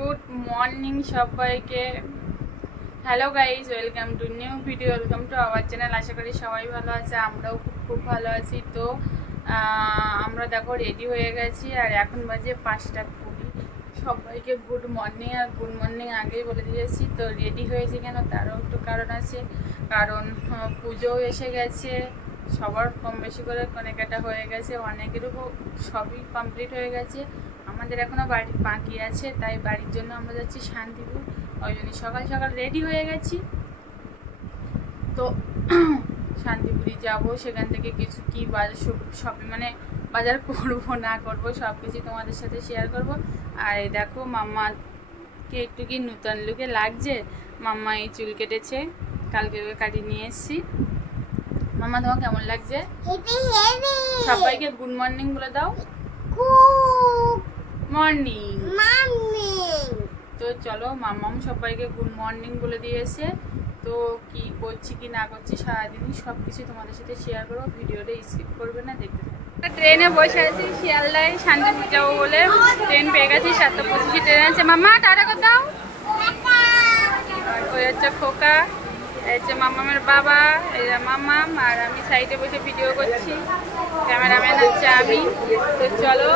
Good morning সবাইকে। Hello guys, welcome to new video, welcome to our channel. আশা করি সবাই ভালো আছে, আমরাও খুব ভালো আছি। তো আমরা দেখো রেডি হয়ে গেছি আর এখন বাজে 5:20। সবাইকে গুড মর্নিং। আর গুড মর্নিং আগেই বলে দিয়েছি। তো রেডি হয়েছি কেন, তারও একটু কারণ আছে। কারণ পুজোও এসে গেছে, সবার কম বেশি করে কেনাকাটা হয়ে গেছে, অনেকেরও সবই কমপ্লিট হয়ে গেছে। আমাদের এখনও বাড়ি বাকি আছে, তাই বাড়ির জন্য আমরা যাচ্ছি শান্তিপুর। ওই জন্য সকাল সকাল রেডি হয়ে গেছি। তো শান্তিপুরি যাব, সেখান থেকে কিছু কি শপিং মানে বাজার করব না করব সব কিছু তোমাদের সাথে শেয়ার করব। আর এই দেখো মাম্মাকে একটু কি নতুন লুকে লাগছে। মাম্মা এই চুল কেটেছে, কালকে ওকে কাটিয়ে নিয়ে এসেছি। মাম্মা তোমার কেমন লাগছে? সবাইকে গুড মর্নিং বলে দাও। মর্নিং। তো চলো, মাম্মাম সবাইকে গুড মর্নিং বলে দিয়েছে। তো কি করছি কি না করছি সারাদিনই সব কিছু তোমাদের সাথে শেয়ার করবো। ভিডিওটা স্কিপ করবে না, দেখতে থাকো। ট্রেনে বসে আছি শিয়ালদায়, শান্তিপুর যাবো বলে। ট্রেন পেয়ে গেছি, 7:25 ট্রেন আছে। মাম্মা টাটা করে দাও। ওই হচ্ছে খোকা, এই হচ্ছে মাম্মামের বাবা, এরা মাম্মাম, আর আমি সাইডে বসে ভিডিও করছি। ক্যামেরাম্যান হচ্ছে আমি। তো চলো,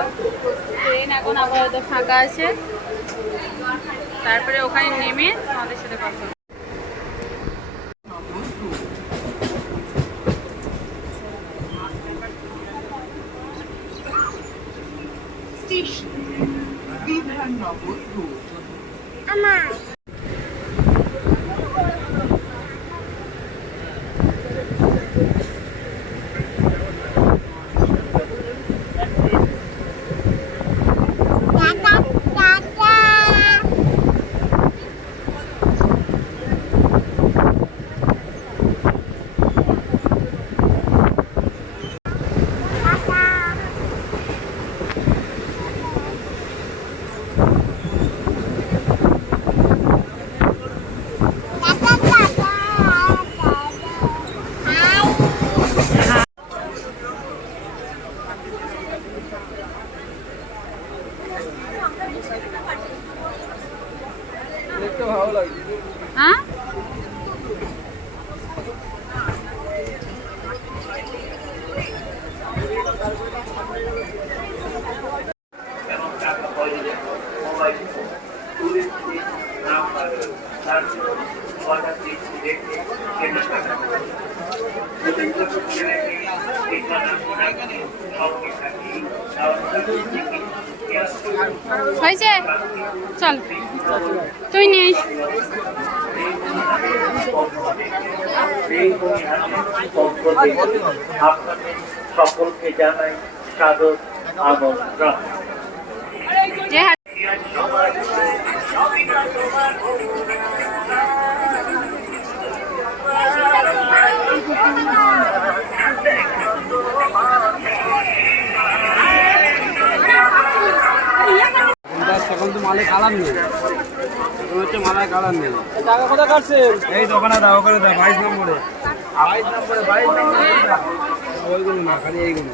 ট্রেন এখন আপাতত ফাঁকা আছে, তারপরে ওখানে নেমে আমাদের সাথে কথা হবে। ভালো লাগে। হ্যাঁ, হয়েছে, চল তুই নিস। আপনাদের সকলকে জানাই সাদর আমন্ত্রণ। এখন তো মালে কালার নেই, এখন হচ্ছে মালায় কালার নেই। টাকা কোথায় কাটছেন? এই দোকানে দাও, ওখানে দাও, 22 নম্বরে 22 নম্বরে ওইগুলো না, খালি এইগুলো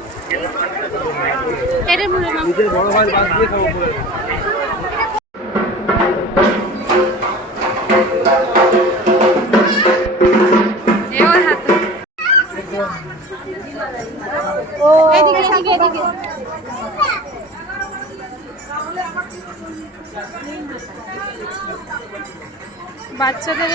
নিজের বড় ভাই বাদ দিয়ে খাবো পরে। বাচ্চাদের